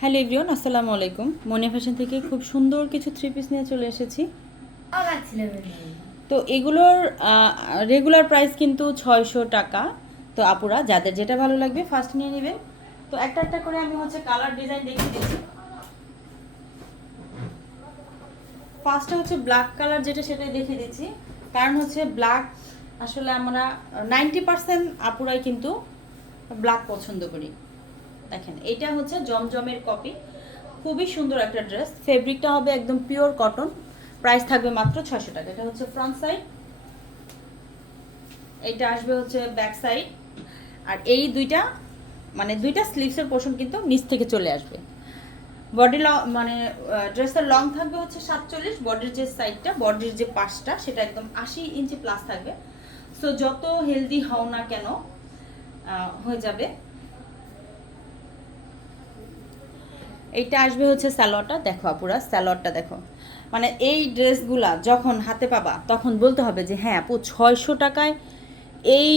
Hello everyone, আসসালামু আলাইকুম। মনিয়া fashion থেকে খুব সুন্দর কিছু থ্রি পিস নিয়ে চলে এসেছি। তো এগুলোর রেগুলার প্রাইস কিন্তু 600 টাকা। তো আপুরা যাদের যেটা ভালো লাগবে ফার্স্ট নিয়ে নেবেন। তো একটা একটা করে আমি কালার ডিজাইন দেখিয়ে দিচ্ছি। ফার্স্টে ব্ল্যাক কালার যেটা সেটাই দেখিয়ে দিচ্ছি, কারণ ব্ল্যাক আসলে আমরা 90% আপুরাই কিন্তু ব্ল্যাক পছন্দ করি। দেখেন এটা জমজমের কপি, খুবই সুন্দর একটা ড্রেস। ফেব্রিকটা হবে একদম পিওর কটন। প্রাইস থাকবে মাত্র 600 টাকা। এটা ফ্রন্ট সাইড, এইটা আসবে ব্যাক সাইড। আর এই দুইটা দুইটা স্লিভসের পোর্শন কিন্তু নিচ থেকে চলে আসবে। বডি ড্রেসের লং থাকবে 47। বডির যে সাইডটা, বডির যে পাশটা সেটা একদম 80 ইঞ্চি প্লাস থাকবে। সো যত হেলদি হও না কেন হয়ে যাবে। এইটা আসবে সালোয়ারটা। দেখো আপুরা, সালোয়ারটা দেখো। এই ড্রেসগুলা যখন হাতে পাবা তখন বলতে হবে যে হ্যাঁ আপু 600 টাকায় এই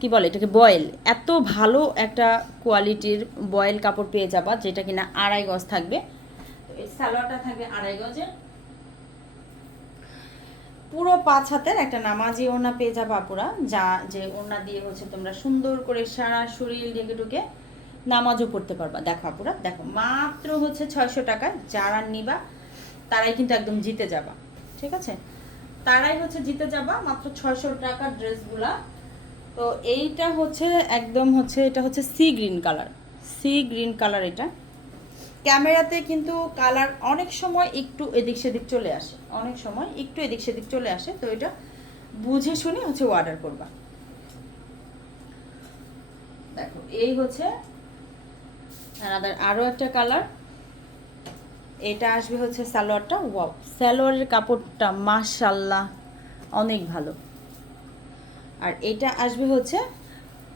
কি বলে এটাকে, বয়েল, এত ভালো একটা কোয়ালিটির বয়েল কাপড় পেয়ে যাবা, যেটা কিনা 2.5 গজ থাকবে। এই সালোয়ারটা থাকবে 2.5 গজের, পুরো 5 হাতের একটা নামাজি ওড়না পেয়ে যাবা আপুরা। যা যে ওড়না দিয়ে তোমরা সুন্দর করে সারা শরীর ঢেকে ঢুকে নামাজও পড়তে পারবা। দেখো আপুরা, দেখো মাত্র 600 টাকা। যারা নিবা তারাই কিন্তু একদম জিতে যাবা, ঠিক আছে? তারাই জিতে যাবা মাত্র 600 টাকার ড্রেসগুলা। তো এইটা একদম এটা sea green colour. Sea green colour. এটা ক্যামেরাতে কিন্তু কালার অনেক সময় একটু এদিক সেদিক চলে আসে, অনেক সময় একটু এদিক সেদিক চলে আসে। তো এটা বুঝে শুনে অর্ডার করবা। দেখো এই আরও একটা কালার। এটা আসবে সালোয়ারটা। ওয়াও, সালোয়ারের কাপড়টা মাশাআল্লাহ অনেক ভালো। আর এটা আসবে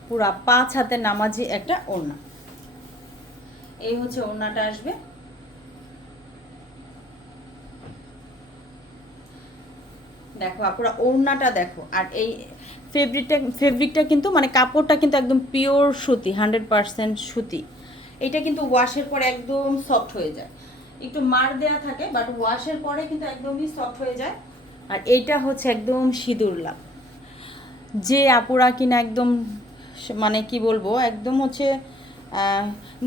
পুরা 5 হাতের নামাজি একটা ওড়না। এই ওড়নাটা আসবে। দেখো আপুরা, ওড়নাটা দেখো। আর এই ফেব্রিকটা কিন্তু কাপড়টা কিন্তু একদম পিওর সুতি, 100% সুতি। এটা কিন্তু ওয়াশের পরে একদম সফট হয়ে যায়। একটু মার দেয়া থাকে, বাট ওয়াশের পরে কিন্তু একদমই সফট হয়ে যায়। আর এইটা একদম সিঁদুর লাল। যে আপুরা কিনা একদম কি বলবো, একদম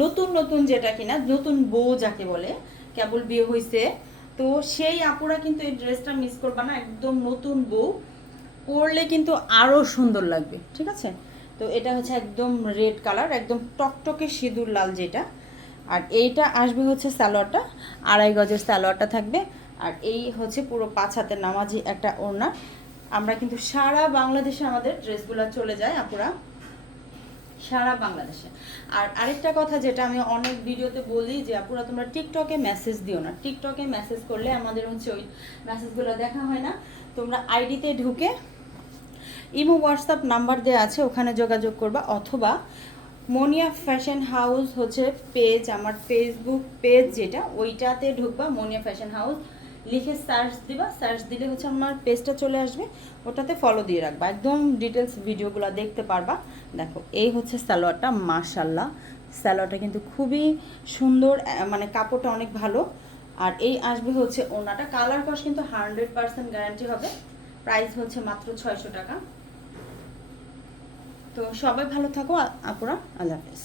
নতুন নতুন, যেটা কিনা নতুন বউ যাকে বলে, কেবল বিয়ে হয়েছে, তো সেই আপুরা কিন্তু এই ড্রেসটা মিস করবা না। একদম নতুন বউ পরলে কিন্তু আরও সুন্দর লাগবে, ঠিক আছে? তো এটা একদম রেড কালার, একদম টকটকে সিঁদুর লাল যেটা। আর এইটা আসবে সালোয়ারটা, 2.5 গজের সালোয়ারটা থাকবে। আর এই পুরো 5 হাতের নামাজি একটা ওড়না। আমরা কিন্তু সারা বাংলাদেশে আমাদের ড্রেসগুলো চলে যায় আপুরা, সারা বাংলাদেশে। আর আরেকটা কথা যেটা আমি অনেক ভিডিওতে বলি, যে আপুরা তোমরা টিকটকে মেসেজ দিও না। টিকটকে মেসেজ করলে আমাদের ওই মেসেজগুলো দেখা হয় না। তোমরা আইডিতে ঢুকে ইমো হোয়াটসঅ্যাপ নাম্বার দেওয়া আছে, ওখানে যোগাযোগ করবা। অথবা মনিয়া ফ্যাশন হাউস পেজ, আমার ফেসবুক পেজ যেটা, ওইটাতে ঢুকবা। মনিয়া ফ্যাশন হাউস লিখে সার্চ দিবা। সার্চ দিলে আমার পেজটা চলে আসবে, ওটাতে ফলো দিয়ে রাখবা। একদম ডিটেলস ভিডিওগুলো দেখতে পারবা। দেখো এই সালোয়ারটা, মাশাআল্লাহ সালোয়ারটা কিন্তু খুবই সুন্দর, কাপড়টা অনেক ভালো। আর এই আসবে ওড়নাটা। কালার কস কিন্তু 100% গ্যারান্টি হবে। প্রাইস মাত্র 600 টাকা। তো সবাই ভালো থাকো আপুরা, আল্লাহ হাফেজ।